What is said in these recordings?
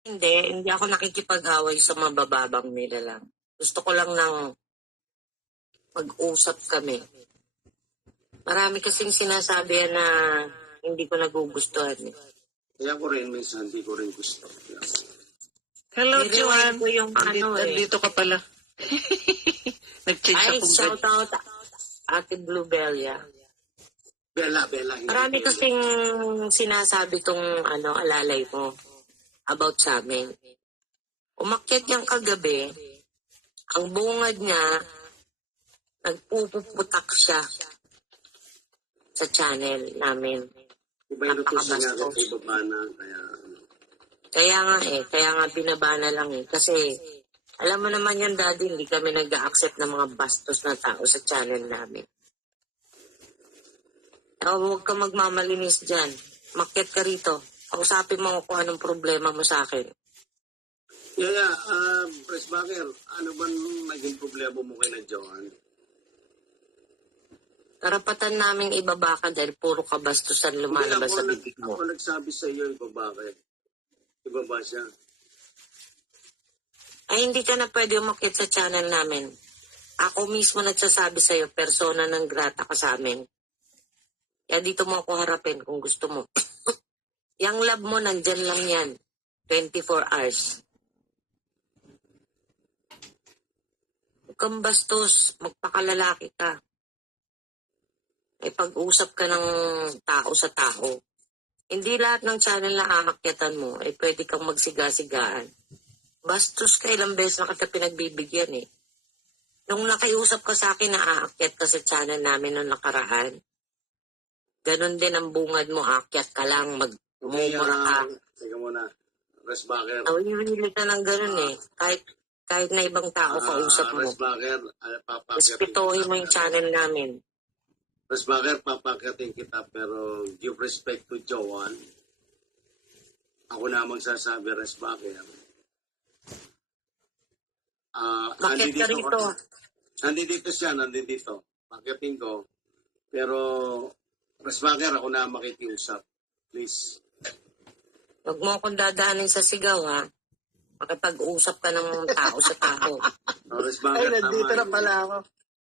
Hindi ako nakikipag-away sa mabababang nila lang. Gusto ko lang ng mag-usap kami. Marami kasing sinasabi na hindi ko nagugustuhan. Kaya ko rin, minsan hindi ko rin gusto. Hello, Nirewind Joanne. ko yung Andito ka pala. Nag-change Ay, akong shout out Ate Bluebella. Bella. Marami kasing sinasabi tong alalay mo about sa amin. Umakyat niyang kagabi, ang bungad niya, nagpupuputak siya sa channel namin. Iba yung lutusan niya Napakabastos. kasi ibaba na. Kaya nga binabana lang eh. Kasi, alam mo naman yan, Daddy, hindi kami nag-accept ng mga bastos na tao sa channel namin. Huwag ka magmamalinis dyan. Makyat ka rito. Kausapin mo kung anong problema mo sa akin. Press Backer, ano ba naging problema mo kay na Joanne? Karapatan naming ibaba ka dahil puro kabastusan lumalabas sa bibig mo. Ako nagsabi sa iyo, bakit? Ibaba siya. Ay, hindi ka na pwede umakyat sa channel namin. Ako mismo nagsasabi sa'yo, persona ng grata ka sa amin. Kaya dito mo ako harapin kung gusto mo. Yang love mo, nandyan lang yan. 24 hours. Huwag kang bastos. Magpakalalaki ka. May pag-usap ka ng tao sa tao. Hindi lahat ng channel na aakyatan mo, pwede kang magsiga-sigaan. Bastos ka, ilang beses na kita pinagbibigyan eh. Nung nakiusap ka sa akin na aakyat ka sa channel namin nung nakaraan, ganon din ang bungad mo, aakyat ka lang, magmumura ka. Sige muna, Press Backer. Nawili ka ng ganon eh. Kahit na ibang tao kausap mo. Press Backer, Respetuhin mo yung channel namin. Press Backer, papakyatin kita, pero give respect to Joanne. Ako na magsasabi, Press Backer. Bakit ka rito? Nandito siya. Pakyatin ko. Pero, Press Backer, ako na makikiusap. Please. Huwag mo akong dadaanin sa sigaw, ha? Makipag-usap ka ng tao sa tao. Press Ay, Backer, nandito na tama. pala ako.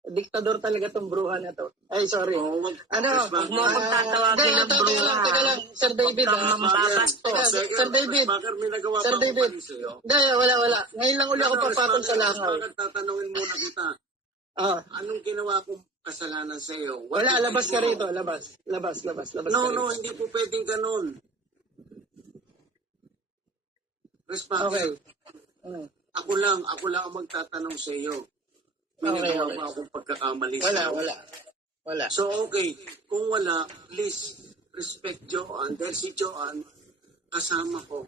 Diktador talaga tong bruha na to. Ay, sorry. Press Huwag mo Backer. akong tatawagin ng bruha. Teka lang, Sir David. Huwag kang mambabastos. Sir David. Press Backer, may nagawa Sir pa ako David. mali sa'yo. Hindi, wala. Ngayon lang uli ako papatol sa langaw. Press Backer, tatanungin muna kita. Anong ginawa kong kasalanan sa iyo? Wala, labas ka rito. Labas. No, hindi po pwedeng ganun. Respect. Okay. Ako lang ang magtatanong sa iyo. May Okay. nagawa ba akong pagkakamali sa iyo? Wala. So, okay. Kung wala, please, respect Joanne. Dahil si Joanne, kasama ko.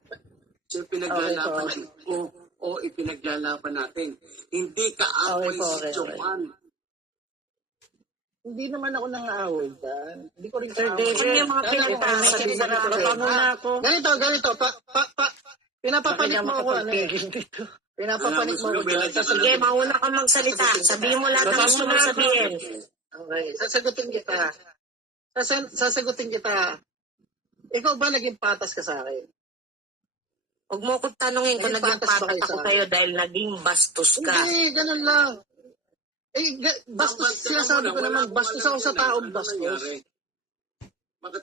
Siya pinaglalaban ko o ipinaglalaban natin. Hindi kaaway si Joanne. Hindi naman ako nang-aaway dyan. Hindi ko rin Sir David, yung mga pinagsasabi sa akin. Ganito. Pinapapanik mo ako. Pinapapanik mo ako dyan. Sige, mauna ka magsalita. Sabihin mo lahat ng gusto mo sabihin. Okay, sasagutin kita. Ikaw ba naging patas ka sa akin? Huwag mo akong tanungin kung Naging naging patas ba patas kayo ako sa sa'yo dahil naging bastos ka. Hindi, ganun lang. Bastos, sinasabi ko naman, bastos ako sa taong bastos.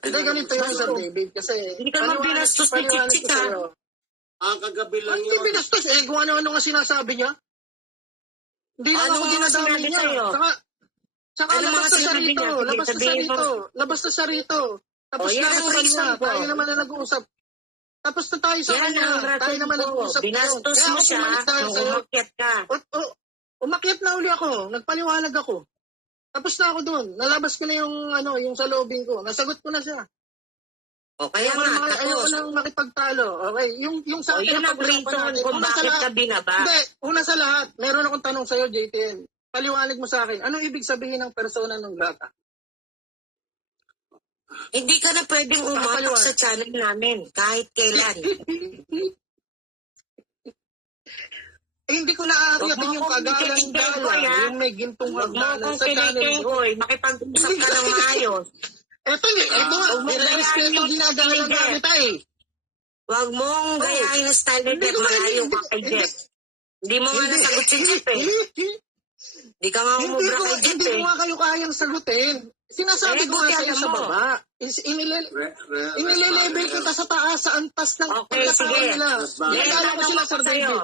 Hindi, ganito yung Sir David, kasi Hindi ka naman binastos ni Chichik, ha? Kagabi lang Hindi yun. binastos, kung ano-ano nga sinasabi niya. Hindi lang Ano ako mga dinadamay sinabi niya. sa'yo? Saka Ano labas mga na siya sinabi rito. niya? Sige, Labas na siya sabihin mo. rito. Labas na siya rito. Tapos O, yan na ang ako sa reason kanya. ko. Tayo naman na nag-uusap. Tapos na tayo sa Yan kanya. ang Tayo rason naman ko. nag-uusap. Binastos Kaya mo ako siya pumalit tayo nung sa'yo. umakyat ka. Umakyat na uli ako. Nagpaliwanag ako. Tapos na ako doon. Nalabas ko na yung sa lobbying ko. Nasagot ko na siya. O, kaya nga, Ayoko tapos. nang makipagtalo. Okay, yung sa O, akin yun na ang pag-usapan reason natin. kung Una sa bakit lahat, ka binaba. Hindi, una sa lahat, meron akong tanong sa'yo, JTN. Paliwanag mo sa akin, anong ibig sabihin ng persona ng grata? Hindi ka na pwedeng umatak sa channel namin kahit kailan. Hindi ko naaakyat yung kagalang Kikoy, ha? yung may gintong Huwag mo hagdanan akong sa channel mo. kinikikoy. Makipag-usap ka ng maayos. Ito nga, Huwag mo may kailangan respeto yung ginagalang teenager. namin tayo. Huwag mong gayahin ang style ni Jeff. Malayo ka kay Jeff. Hindi mo nga nasagot si Jeff eh. Hindi ka nga umubra kay Jeff Hindi eh. ko nga kayo kayang sagutin. Sinasabi ko nga sa'yo sa baba. Inilelevel kita sa taas, sa antas ng Okay, sige. nila. Ginagala ko sila, Sir David.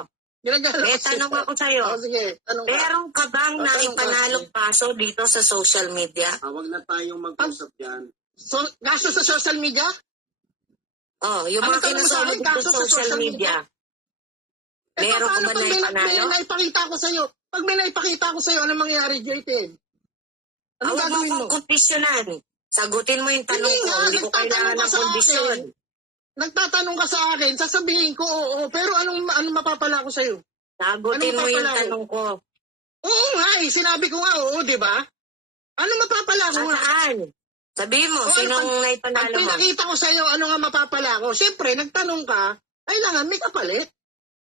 May tanong ako sa'yo. Sige, tanong ka. Meron ka bang naipanalong kaso dito sa social media? Huwag na tayong mag-usap yan. So, kaso sa social media? Oh, yung Ano mga tanong mo sa kinasama akin? dito Kaso sa sa social social media. Meron ka paano ba pag naipanalo? may naipakita ko sa'yo? Pag may naipakita ko sa'yo, anong mangyayari, JT? Anong Huwag mo gagawin mo? kong kondisyonan. Sagutin mo yung tanong Hindi ko. nga, Hindi ko kailangan nagtatanong ka ng sa kondisyon. akin. Nagtatanong ka sa akin, sasabihin ko, oo, pero anong mapapala ko sa'yo? Sagutin Anong mo yung mapapala ko? tanong ko. Oo nga eh, sinabi ko nga, oo, di ba? Ano mapapala ko nga? Saan? Sabihin mo, sinong Pag naipanalo mo? pinakita ko sa'yo, ano nga mapapala ko? Siyempre, nagtanong ka, kailangan may kapalit.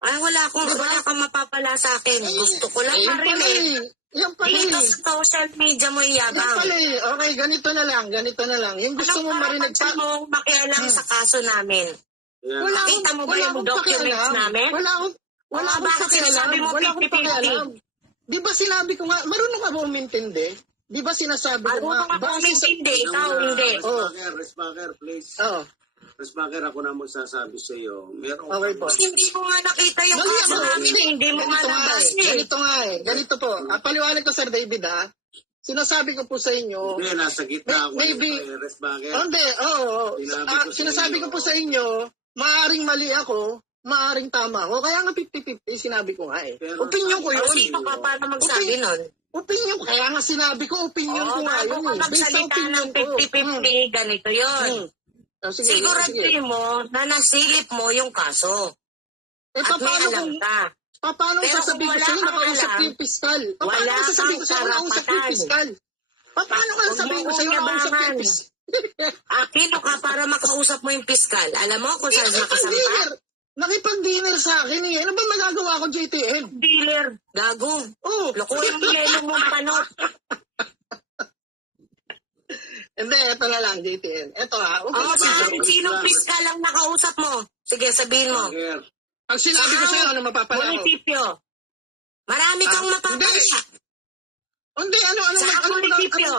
Ay, wala kang mapapala sa akin. Gusto ko lang marinig. Yung pala Dito eh. sa social media mo Yung iyabang. pala eh. Okay, ganito na lang. Yung gusto mo marinig pa. Anong mo makialam sa kaso namin? Yan. Nakita mo ba yung documents namin? Wala akong Bakit pakialam. sinasabi mo Wala akong 50-50? pakialam. Di ba sinabi ko nga, marunong ka ba umintindi? Di ba sinasabi ko nga, Marunong ako umintindi, ikaw hindi. Resbacker, please. Oo. Resbacker, ako na magsasabi sa iyo. Meron Okay po. Hindi ko nga nakita yung Mali kaso ako. namin eh. Hindi mo nga nabas eh. Ganito nga eh. Ganito po. Paliwanag ko, Sir David ha. Sinasabi ko po sa inyo, Hindi, nasa gitna ako. Maybe. Resbacker. hindi, oo. Sinabi ko sa Sinasabi ko inyo. po sa inyo, maaaring mali ako, maaaring tama ako. Kaya nga 50-50, sinabi ko nga eh. Pero Opinion ko O yun. sino ka para magsabi nun? Opinion ko. Kaya nga sinabi ko, opinion ko nga Bago yun ka eh. Based sa magsalita opinion ng ko. 50-50, ganito yun. Sige. Siguraduhin mo na nasilip mo yung kaso. Eh, At may alam ka. paano Pero sasabihin ko kung sa'yo, wala kang nakausap ko alam, yung piskal? Paano wala ko sasabihin ko kang sa'yo, nakausap ko yung karapatan. piskal? Paano ka Huwag sabihin mo ko sa'yo, kong nakausap ko yung yabangan. piskal? Sino ka para makausap mo yung piskal? Alam mo kung saan nakasampa? Nakipag-dinner sa akin eh. Ano ba magagawa ko, JTN? Dealer. Gago. Oh, Lokohin mo yelo mo panot. hindi, ito na lang, JTN. Ito ha. Okay, Sinong piskal ang nakausap mo? Sige, sabihin mo. Resbacker. Pag sinabi ko sa'yo, ano mapapala ko? Munisipyo. Marami kang mapapala. Hindi, Saang munisipyo?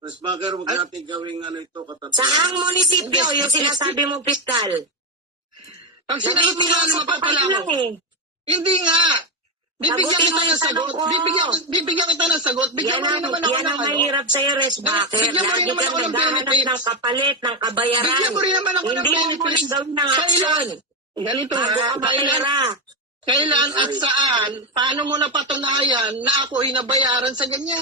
Resbacker, huwag natin gawing ito katapos. Saang munisipyo yung sinasabi mo piskal? Pag sinabi ko ano mapapala ko? Hindi nga. Bibigyan Sagutin kita mo ng yung sagot. tanong ko. Bibigyan kita ng sagot. Bigyan mo rin naman ako Yan ng ang mahirap sa'yo, Resbacker. Bigyan mo rin Lagi naman kang ako ng naghahanap benefits. ng kapalit, ng kabayaran. Bigyan mo rin naman ako ng Hindi mo benefits. muling gawin ng Sa aksyon. Ganito Bago nga. ka matira. Kailan at saan, paano mo napatunayan na ako ay nabayaran sa ganyan?